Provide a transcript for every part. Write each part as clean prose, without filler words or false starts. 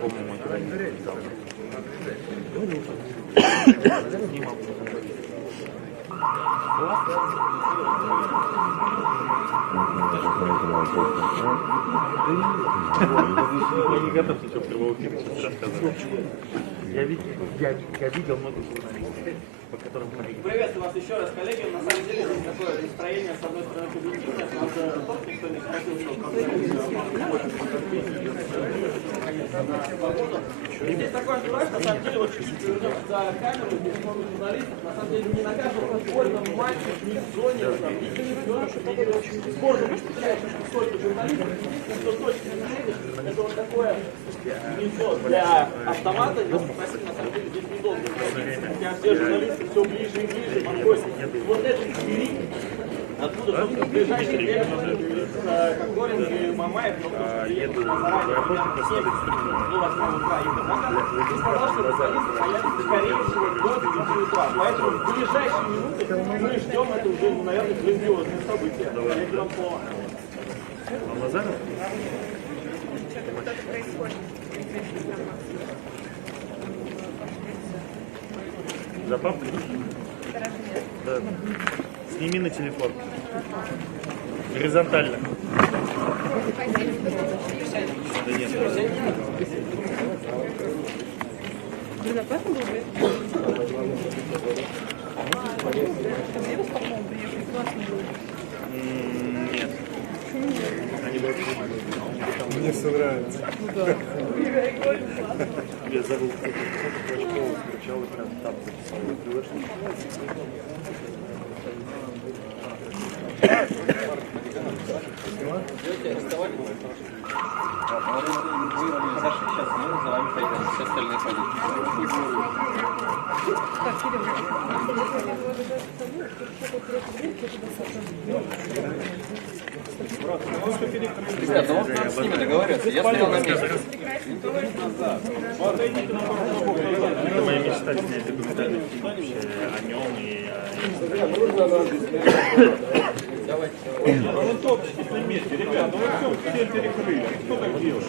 знакомому экранисту дал. Не могу. Я не готов ничего в прямом эфире рассказывать. Я видел много журналистов, по которым ходили. Приветствую вас еще раз, коллеги. На самом деле здесь такое настроение, с одной стороны, позитивное, правда, тот, никто не спросил, что здесь такое антураж, на самом деле, вот чуть-чуть вернем за камеру, здесь много журналистов, на самом деле, не на каждом футбольном матче, не в зоне, там, не в сборной, вы представляете, что столько журналистов, что точно не едешь, это вот такое гнездо для автомата, нас попросили, на самом деле, здесь недолго. Я все журналисты все ближе и ближе подходят. Вот это двери, откуда, собственно, в ближайшее время как Горин и Мамаев, но просто приехали на заранее, до 8 утра ехать на камеру, и сказал, что журналисты появятся, скорее всего, до 9 утра. Поэтому в ближайшие минуты мы ждем это уже, наверное, грандиозное событие. Я вам слово. Лазаров? Что-то происходит. За папкой? Да. Сними на телефон. Горизонтально. Да нет. Безопасно было бы? Нет. Они будут... Мне все нравится. Я забыл, кто-то Клочкова включал и прям там записал. Сейчас мы за вами пойдем, все остальные пойдут. Ребята, ну вот с ними договориться. Я стоял на месте. Это моя мечта снять документальный фильм вообще о нем и Давайте. Ну топчитесь на месте, ребята, ну все перекрыли. Кто так делает?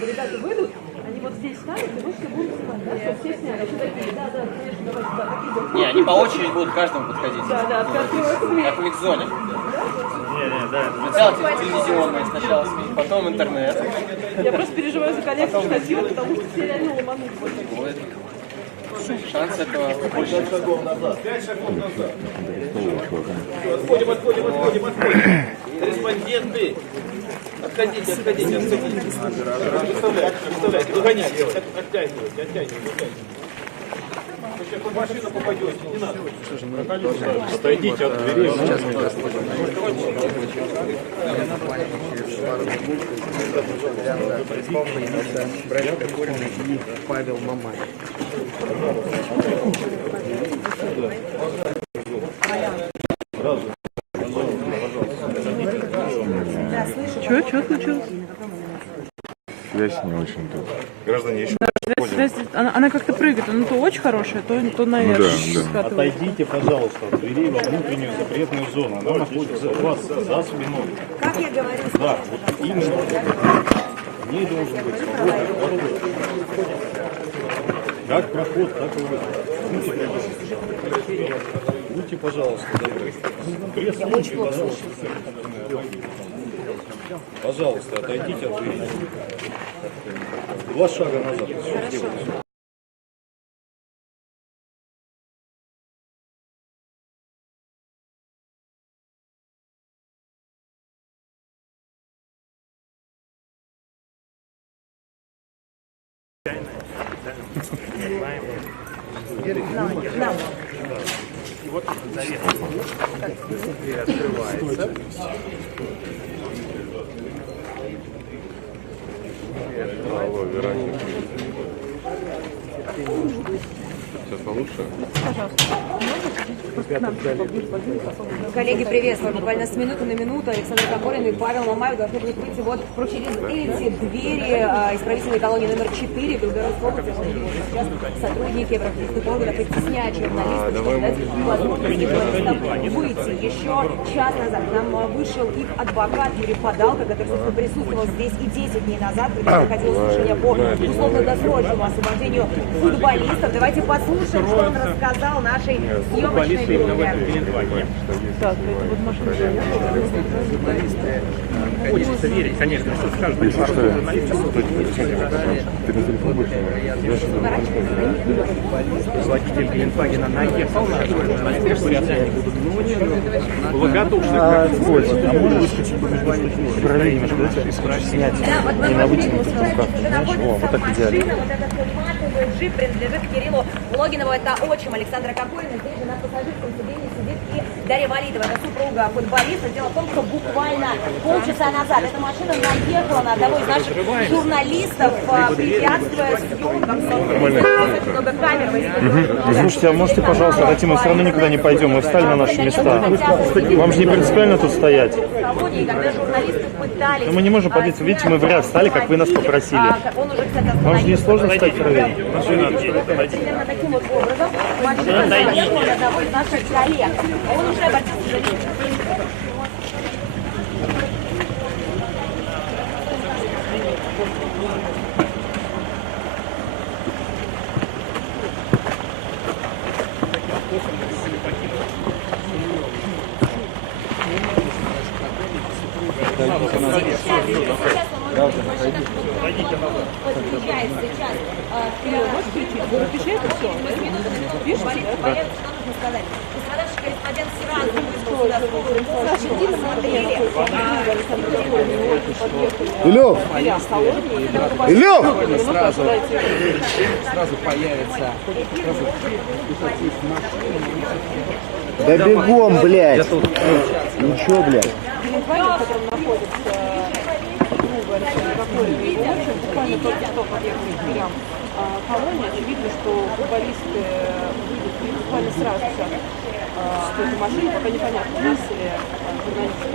Ребята выйдут, они вот здесь станут, и вы все будете снимать, да? Что все сняли? Да, конечно, давайте, да. Не, они по очереди будут к каждому подходить. Да, открывайте дверь. Как в микс-зоне. да. Сначала телевизионные, сначала СМИ, потом интернет. Я просто переживаю за коллекцию статью, потому что все реально ломанут. Вот. Шанс этого больше. 5 шагов назад. Отходим. Корреспонденты. Отходите. Представляйте, выгоняйте. Оттягивайте. Сейчас под машину попадете, не надо. Отойдите от дверей. Братья Кокорина и Павел Мамаев. Что случилось? Связь не очень тут. Граждане еще. Связь, она как-то прыгает, она то очень хорошая, то наверх скатывает. Отойдите, пожалуйста, от дверей во внутреннюю запретную зону. Она находится у вас за спиной. Как я говорю? Да, вот именно. В ней должен быть свободный проход. Как проход, так и вы. Будьте, пожалуйста, добры. Пресс-случай, пожалуйста. Пожалуйста, отойдите от двери. 2 шага назад. Все, сделайте. И вот завеса открывается. Алло, Вероника. Сейчас получше. Коллеги, приветствую. Буквально с минуты на минуту Александр Кокорин и Павел Мамаев должны будут выйти вот через эти двери исправительной колонии номер 4 в Белгородской области. Сейчас сотрудники правоохранительных органов притесняют журналистов, чтобы дать возможность журналистам выйти. Еще час назад к нам вышел их адвокат Юрий Подалко, который, собственно, присутствовал здесь и 10 дней назад, когда проходило слушание по условно-досрочному освобождению футболистов. Давайте послушаем, что он рассказал нашей съемочной группе. Так, это вот машина. Хочется верить, конечно, что скажут, что журналист Ты на телефон будешь? Водитель Гелендвагена наехал на журналиста. благодушно. А можно выскочить правее немножко, да, снять и на вытянутых руках, понимаешь? О, вот так идеально. Вот этот матовый джип принадлежит Кириллу Логинову, это отчим Александра Кокорина. Здесь же на пассажирском сиденье сидит и Дарья Валитова, это супруга футболиста. Дело в том, что буквально полчаса назад эта машина наехала на одного из наших журналистов, препятствуя съемкам. Много камер в Слушайте, а можете, пожалуйста, отойти? Мы все равно никуда не пойдем, мы встали на наши места. Вам же не принципиально тут стоять. Когда журналисты пытались... Но мы не можем подойти. Видите, мы в ряд встали, как вы нас попросили. Он уже, кстати, Вам же не сложно встать правее? примерно таким вот образом машина заехала на одного из наших коллег. Он уже обратился за ним. Подъезжает сейчас Запиши это все. появится, что нужно сказать. Пострадавший корреспондент сразу вызвал сюда скорую помощь. Илюх! Сразу появится. Да бегом, блядь! Ничего, блядь. Гелендваген, в котором находится друга Александра Кокорина, и отчим, буквально только что подъехали к дверям колонии. Очевидно, что футболисты выйдут буквально сразу же в эту машину, пока непонятно, нас или журналисты.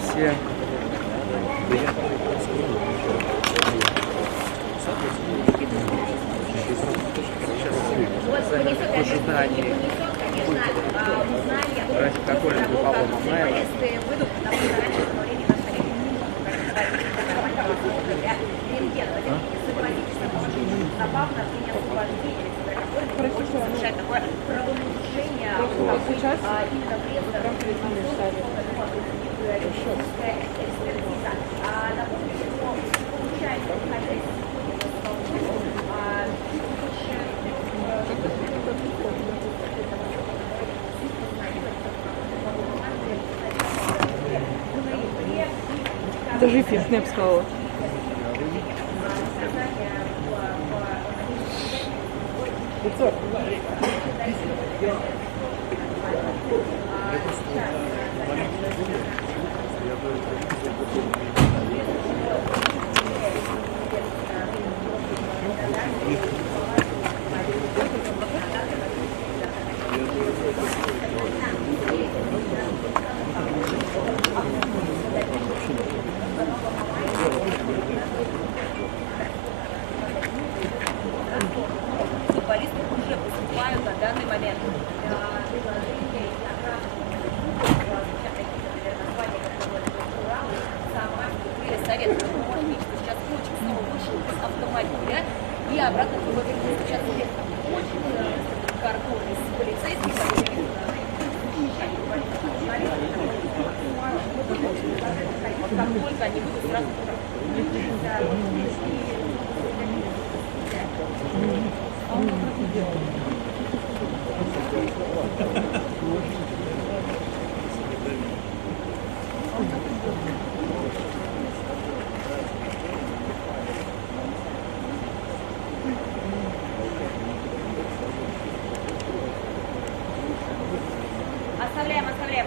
Все. В ожидании Раисы Кокорина и Павла Мамаева. Совершать такое правонарушение. сейчас прям перед нами встали. Даже эффектно, я бы сказала. Футболисты уже поступают на данный момент. Совет, может быть, что сейчас очень снова вышел из автомобиля и обратно его вернули. Сейчас очень картон из полицейских, которые как только они будут сразу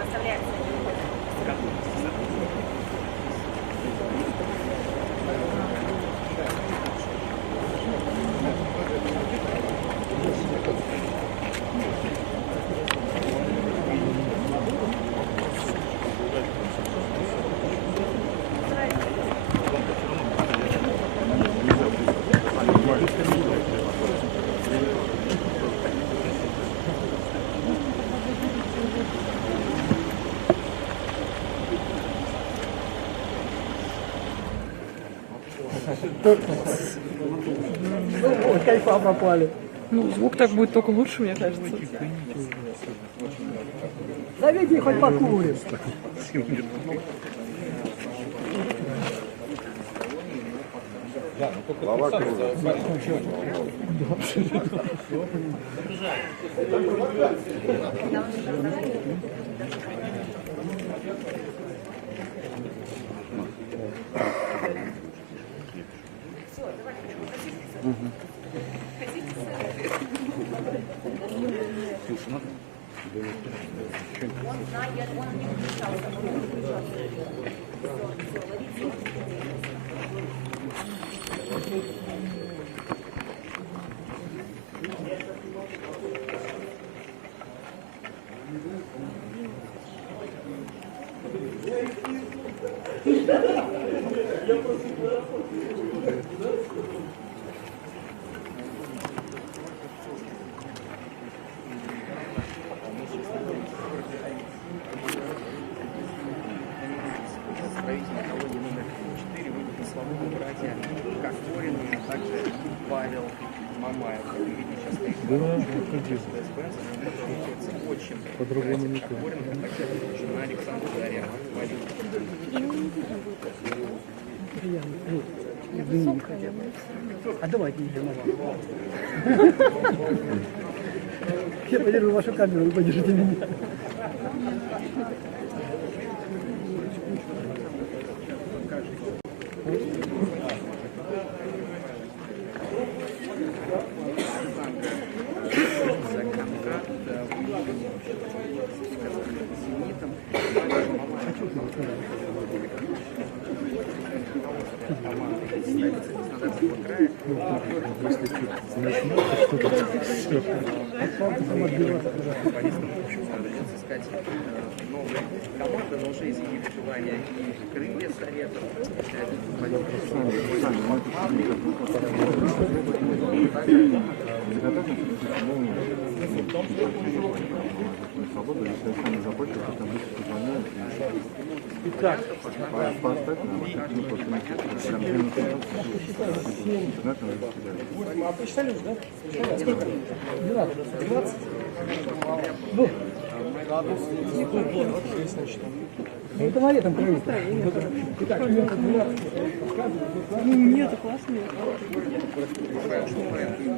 оставляем. Кайфа попали. Ну, звук так будет только лучше, мне кажется. Заведи, хоть покурим. Братья Кокорины, а также Павел Мамаев. Как вы видите, сейчас стоит Mercedes-Benz, который находится очень по-другому не Кокорина, а также жена Александра Заряна. А давайте не Я подержу вашу камеру, вы подержите меня. Искать новые команды, но уже изъявили желание и крылья советов. Итак, посчитали уже, да? Сколько? 12? 12? Ну, Нет, это классно.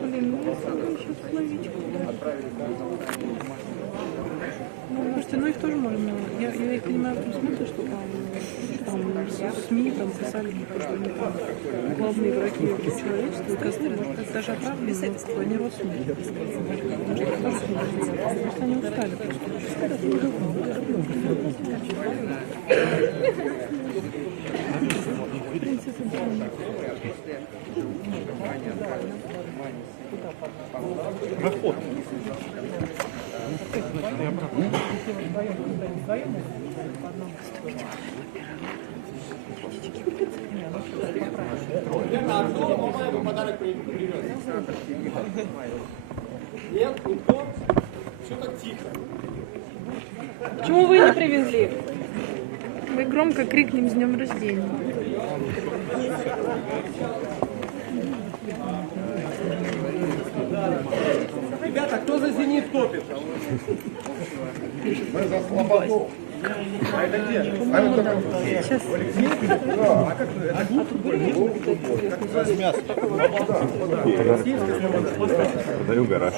Блин, ну сейчас словечко. Ну, слушайте, ну их тоже можно. Я их понимаю в том смысле, что там СМИ там писали, что они там главные враги человечества, и даже оправдывали, что они родственники. Потому что они устали А кто Мамаеву подарок привез? Нет, никто? Все так тихо. Почему вы не привезли? Мы громко крикнем с днем рождения. Ребята, кто за «Зенит» топит? Мы за Слободу. А это где? Сейчас. Продаю гараж.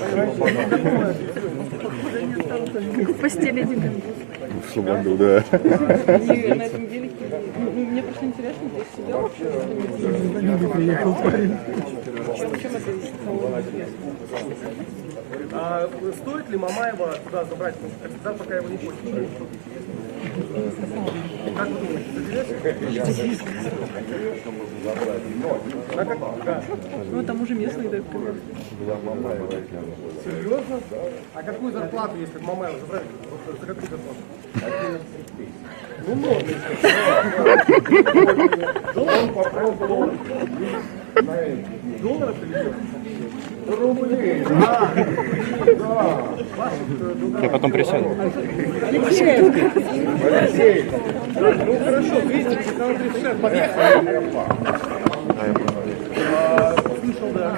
Как в постели Димон. В Слободу, да. И на этом велике. Мне просто интересно, ты сидел вообще? Чем это А стоит ли Мамаева туда забрать? Тогда пока его не хочет. Как вы думаете, заберете? Ну, там уже местные дают. Серьезно? А какую зарплату, если Мамаева забрать? За какую зарплату? Ну, много. Он попробовал Долларов или рублей. Я потом присяду. Алексей, Ну хорошо, 236, подъехали. Слышал, да.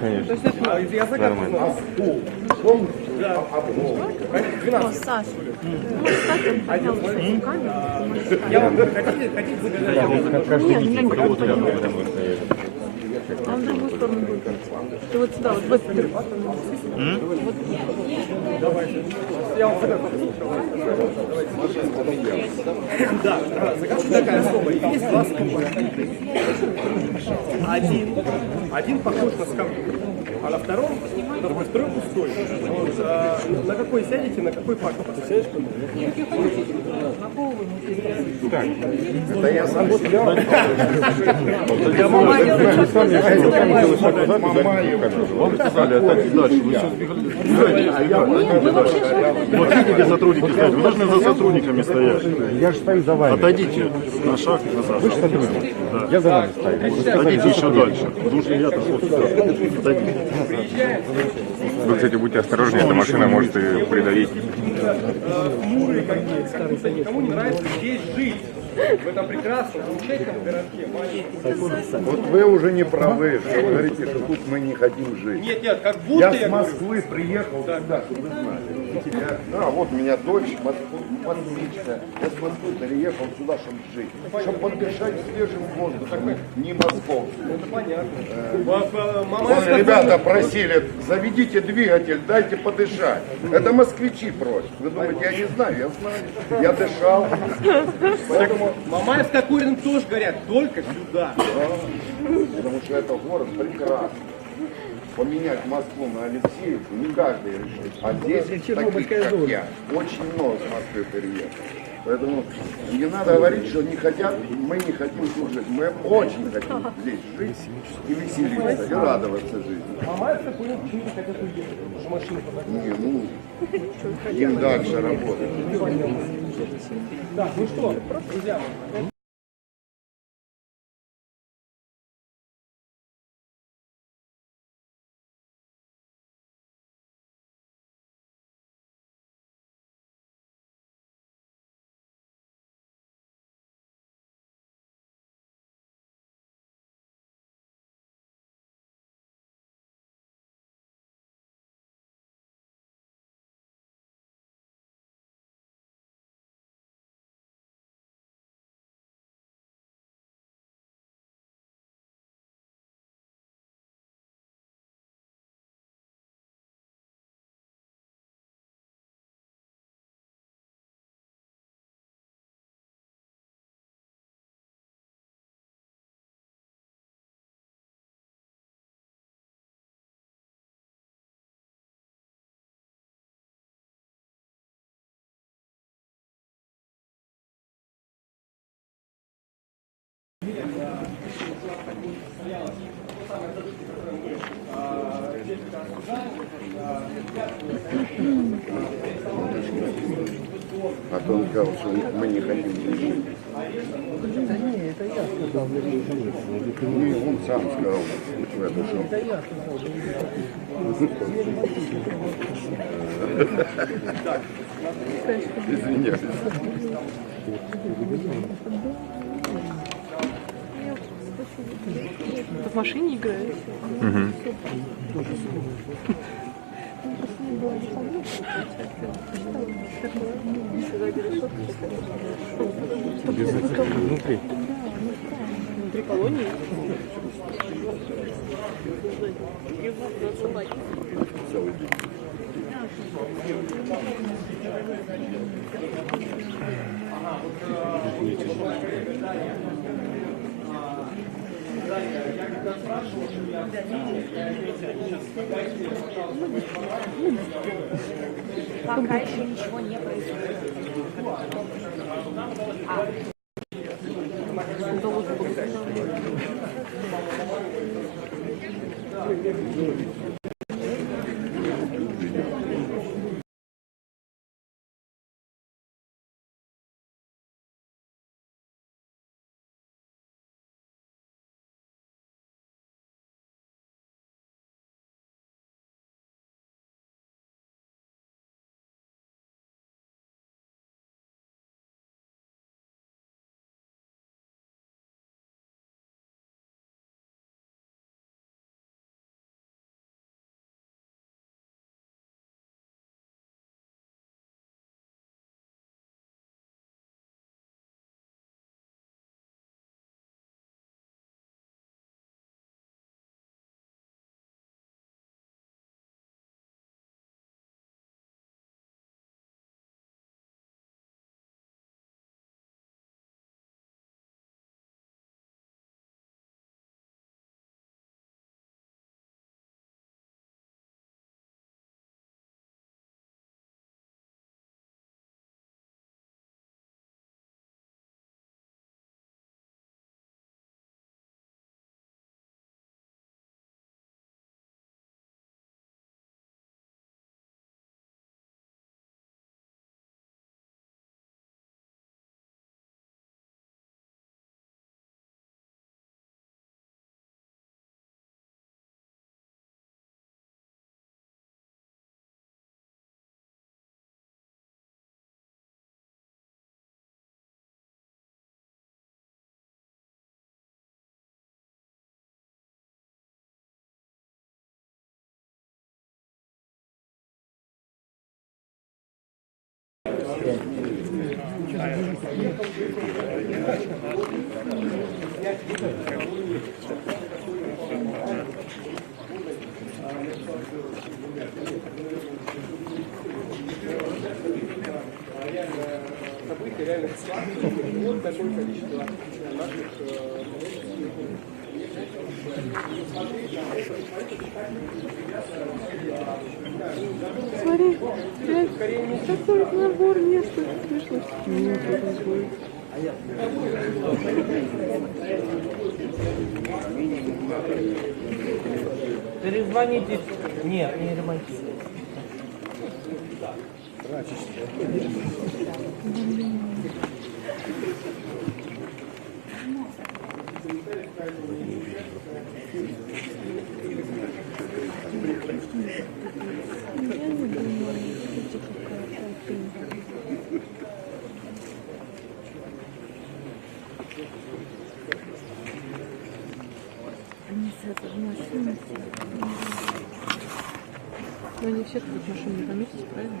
Конечно. А я загадку знал. Да. 12. Саша. Ну, Я вам хотите загадать? а он в другую сторону будет. Ты вот сюда, вот в эту дырку. Я вам загадку. Да, загадка такая особая. Есть два стула. Один похож на скамью, а на втором пустой. На какой сядете, на какой факт? Ты сядешь? это я сам себя. Вам сказали, отойти дальше. Вы все сбегали. Вот видите, сотрудники стоят. Вы должны за сотрудниками стоять. Я же стою за вами. Отойдите на шаг назад. Вы же сотрудник. Я за вами стою. Отойдите еще дальше. Потому что я отошел сюда. Отойдите. Вы, кстати, будьте осторожнее, эта машина может и придавить. Хмурые какие-то, как будто никому не нравится здесь жить. В этом прекрасном, замечательном городке. Вот вы уже не правы, что вы говорите, что тут мы не хотим жить. Нет, как будто Я с говорю. Москвы приехал сюда, чтобы вы знали. Да, вот у меня дочь москвичка. Я с Москвы переехал сюда, чтобы жить. Чтобы подышать свежим воздухом, не московским. Это понятно. Вот ребята просили, заведите двигатель, дайте подышать. Это москвичи просят. Вы думаете, я не знаю? Я знаю. Я дышал. Поэтому, Мамаев с Кокориным тоже говорят, только сюда. потому что это город прекрасный. Поменять Москву на Алексеевку не каждый решит. А здесь таких, как я, очень много с Москвы переехало. Поэтому не надо говорить, что не хотят, мы не хотим тут жить. Мы очень хотим здесь жить и веселиться, и радоваться жизни. Мамаев с Кокориным почему-то хотят уехать, потому что машины подошли. Не, ну, им дальше работать. Так, ну что, друзья, А то он сказал, что мы не хотим решить. Да не, это я сказал, Ну и он сам сказал, что это что. Извиняюсь. В машине играет. внутри. Внутри колонии. Пока еще ничего не происходит. Вот такое количество наших Смотри, какой набор места. Перезвоните. Нет, не ремонтируйте. Но они все тут в машине не поместятся, правильно?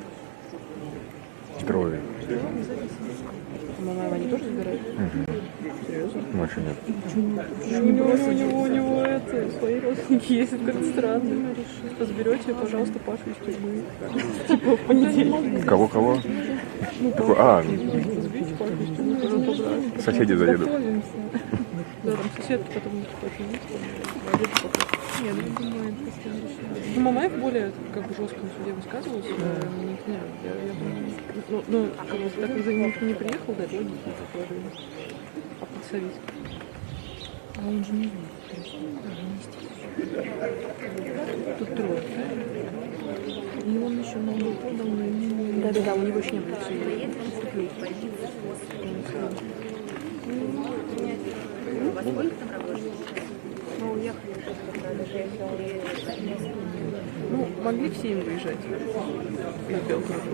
Трое. По-моему, они тоже забирают? Серьезно? Больше нет. У него это, свои родственники есть, это как-то странно. Что заберете, пожалуйста, Пашу из тюрьмы. Типа в понедельник. Кого-кого? Ну, Такой, заберите Пашу из тюрьмы, пожалуйста, побрать. соседи заедут. Да, там соседки потом нет, не думаю, это постоянно решение. Ну, Мамаев более как бы жестко на суде высказывался, не знаю, я думаю, ну, как бы так никто не приехал, да, логики предположения. А подсоветский. А он же не знает, тут трое, правильно? И он еще много подал, но Да-да-да, у него еще не было. Ну, уехали. Ну, могли все им выезжать из Белгорода.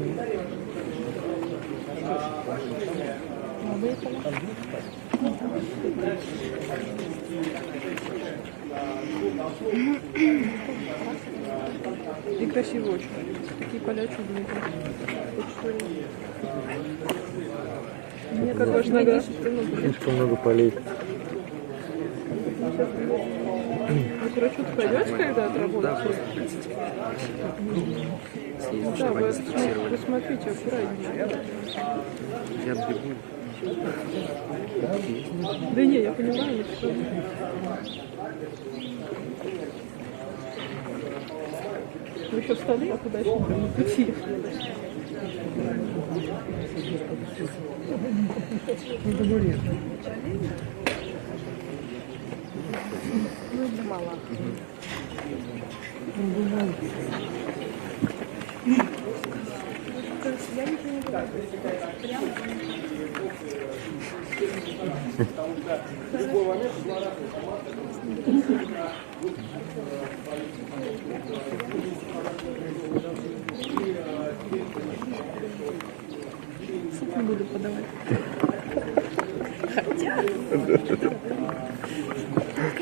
И красиво очень. Такие поля чудные. Мне как ваша нога. Слишком много полей. Вы к врачу пойдете, когда отработаете? Да, вы смотрите аккуратнее. Я бегу. Да не, я понимаю, что... Вы еще встали, а куда еще на пути? Мало. Суп не буду подавать. Хотя...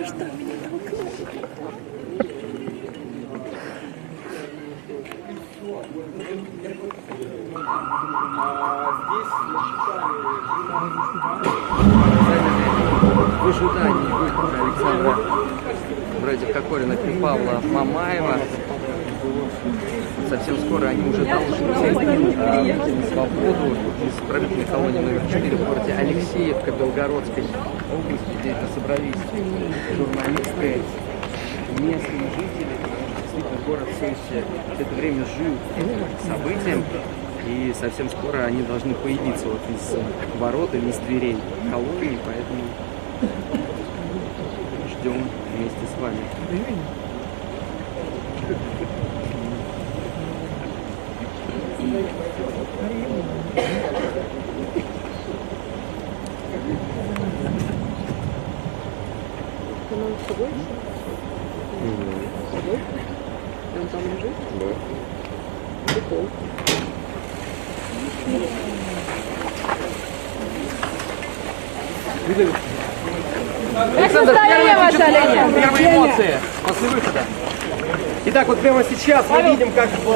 Что меня толкнуло? В ожидании выхода Александра Братьев Кокорина и Павла Мамаева совсем скоро они уже должны выйти на свободу из исправительной колонии номер 4 в городе Алексеевка Белгородской области, где это собрались журналисты, местные жители. Действительно, город все еще в это время жил этим событием. И совсем скоро они должны появиться вот из ворот или из дверей колонии, поэтому ждем вместе с вами. Ты нам с собой еще? С собой? И он там лежит? Да. Прикол. Александр, первые эмоции после выхода. Итак, вот прямо сейчас мы видим, как в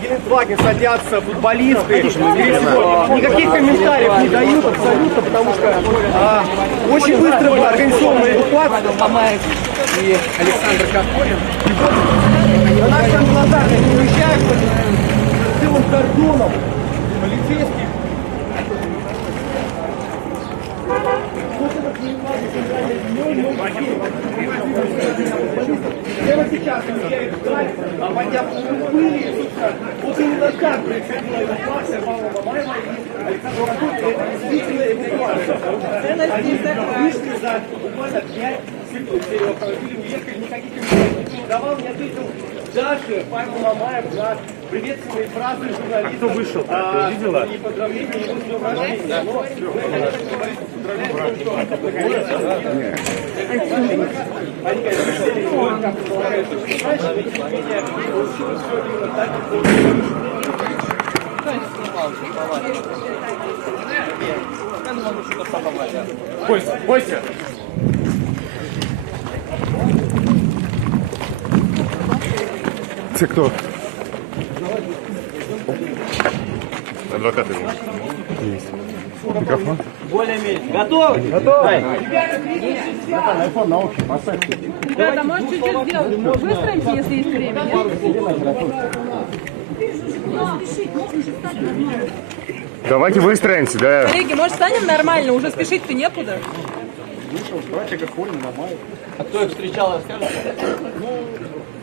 Гелендваген садятся футболисты. Никаких комментариев не дают абсолютно, потому что очень быстро была организована эвакуация. Мамаев и Александр Кокорин. На наши амбулаторные не уезжают с целым кордоном полицейских. Прямо сейчас уезжает вдаль, обойдя пыли, вот именно так происходила эвакуация Павла Мамаева и Александра Кокорина. Это действительно эвакуация. Они вышли за буквально 5 секунд. Все автомобили уехали, никаких комментариев не давал, не ответил даже Павел Мамаев на приветственные фразы журналистов. А кто вышел? Ты видела? И поздравления его с днем рождения. Они, конечно, как полагается, что тем не менее, получилось все именно так, как получилось. Бойся! Ты кто? Адвокаты. Есть. Микрофон? Более-менее. Готовы? Готовы. Ребята, может чуть-чуть сделать? Выстроимся, если есть время, нет? Давайте выстроимся, да. Коллеги, может встанем нормально? Уже спешить-то некуда. Братья Кокорин, Мамаев. А кто их встречал, расскажешь?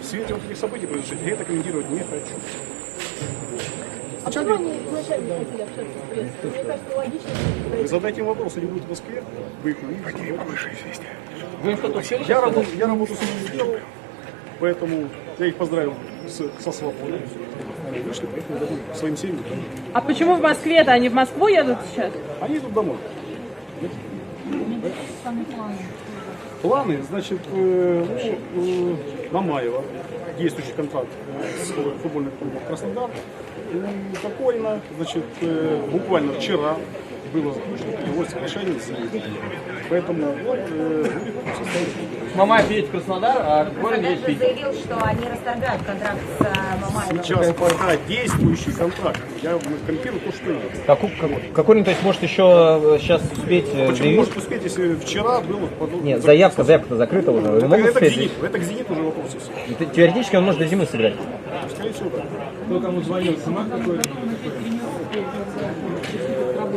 В свете вот этих событий произошедших я это комментировать не хочу. Почему они изначально не хотели общаться с прессой? Мне кажется, логично. Вы задайте им вопрос, они будут в Москве, вы их увидите. Вы им что-то общались? Я работу с ними сделал, поэтому я их поздравил со свободой. вышли, приехали домой своим семьям. А почему в Москве-то? Они в Москву едут сейчас? Они идут домой. Планы, значит, Мамаева, действующий контракт с футбольным клубом Краснодар. Буквально, значит, буквально вчера было заключено его соглашение с ним. Поэтому Мамаев едет в Краснодар, а Горин едет в Питер. заявил, что они расторгают контракт с Мамаевым. сейчас пока действующий контракт. Я комментирую то, что есть. Какой, то есть, может еще сейчас успеть Почему заявить? может успеть, если вчера было... Нет, заявка-то закрыта уже. Вы могут Это к успеть? «Зениту», это к «Зениту» уже вопрос есть. Теоретически он может до зимы сыграть. Скорее всего, да. Кто кому звонил? Симак какой-то?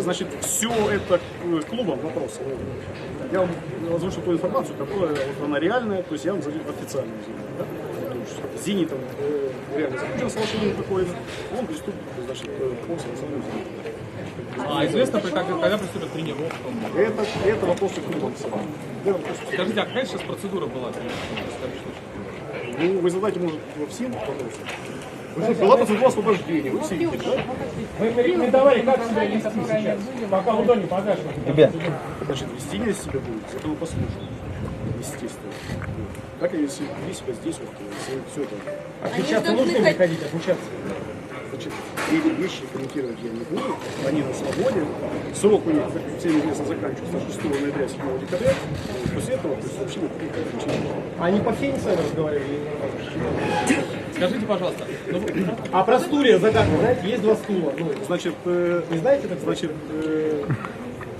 Значит, все это к клубам вопрос. Я вам озвучу ту информацию, которая вот, она реальная, то есть я вам задаю официальную «Зенит». Да? С «Зенитом» реально заключил соглашение такое-то, он приступит, значит, к согласованию «Зенита». А известно, когда приступят к тренировкам? Это вопросы к клубам. Скажите, а какая сейчас процедура была? Ну, вы задаете, может, всем вопросы? Была процедура освобождения, вы все видите, да? Мы рекомендовали, как себя вести сейчас, пока УДО не покажет. Ребят, Значит, вести не себя будет, законопослушно, естественно. Так и если вести себя здесь, вот, все это. Обучаться нужно или ходить, обучаться? Значит, эти вещи комментировать я не буду, они на свободе. Срок у них, как всем известно, заканчивается 6 ноября, 7 декабря. После этого, то есть, вообще ничего. Они по всей с вами разговаривали? Скажите, пожалуйста, А про стулья загадка, знаете, есть два стула. Ну, Значит, не знаете, так значит,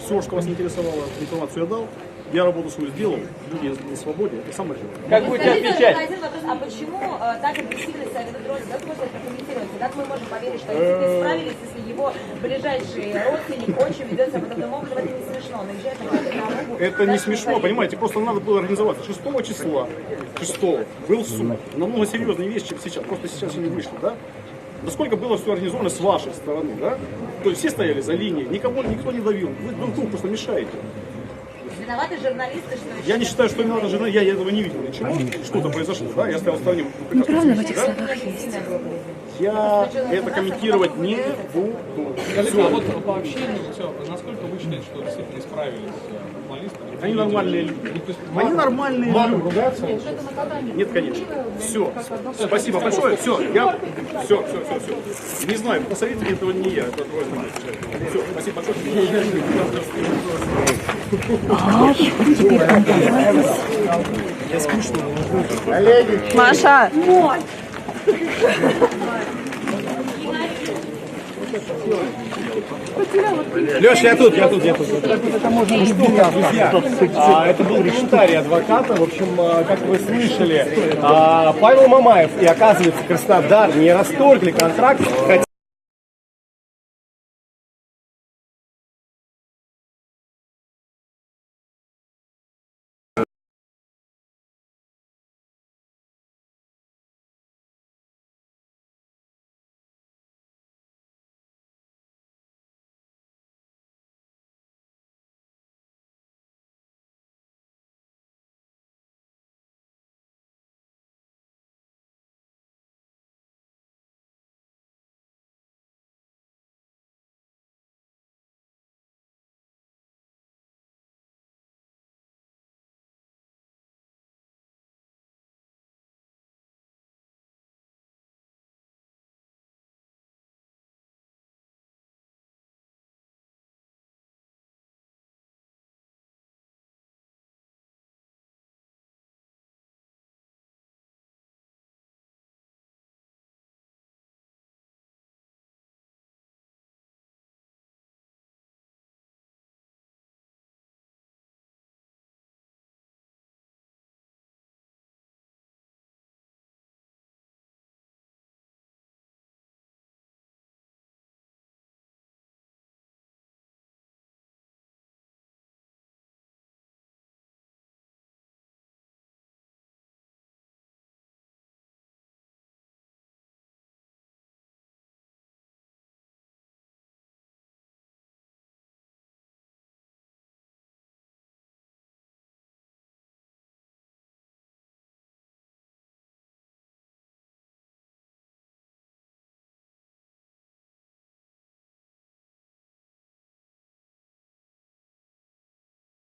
все, что вас интересовало, информацию я дал. Я работу свою сделал, люди на свободе, это самое главное. как будете отвечать? Один вопрос, а почему так агрессивно себя ведут роли? Как можно это комментировать? Как мы можем поверить, что они справились, если его ближайший родственник, отчим ведет себя подобным образом? Это не смешно. Наезжает на дорогу. Это не смешно, понимаете, просто надо было организоваться. 6 числа, 6 был суд. Намного серьезные вещи, чем сейчас. Просто сейчас они вышли, да? Насколько было все организовано с вашей стороны, да? То есть все стояли за линией, никто не давил. Вы друг другу просто мешаете. Виноваты журналисты, что Я не считаю, что виновата жена, я этого не видел ничего. Что-то произошло, да? Я стоял в стороне. неправда в этих словах есть. Я это комментировать не буду. Скажите, а вот по общению, все, насколько вы считаете, что действительно исправились футболисты? Они нормальные люди. Они нормальные люди. Нет, конечно. Все. Спасибо большое. Все. Все. Не знаю, посоветуйте, этого не я. Это другой знает. Все. Спасибо большое. Я скучно. Маша! Леш, я тут. Это можно быть, друзья. Это был комментарий адвоката. В общем, как вы слышали, Павел Мамаев и, оказывается, Краснодар не расторгли контракт.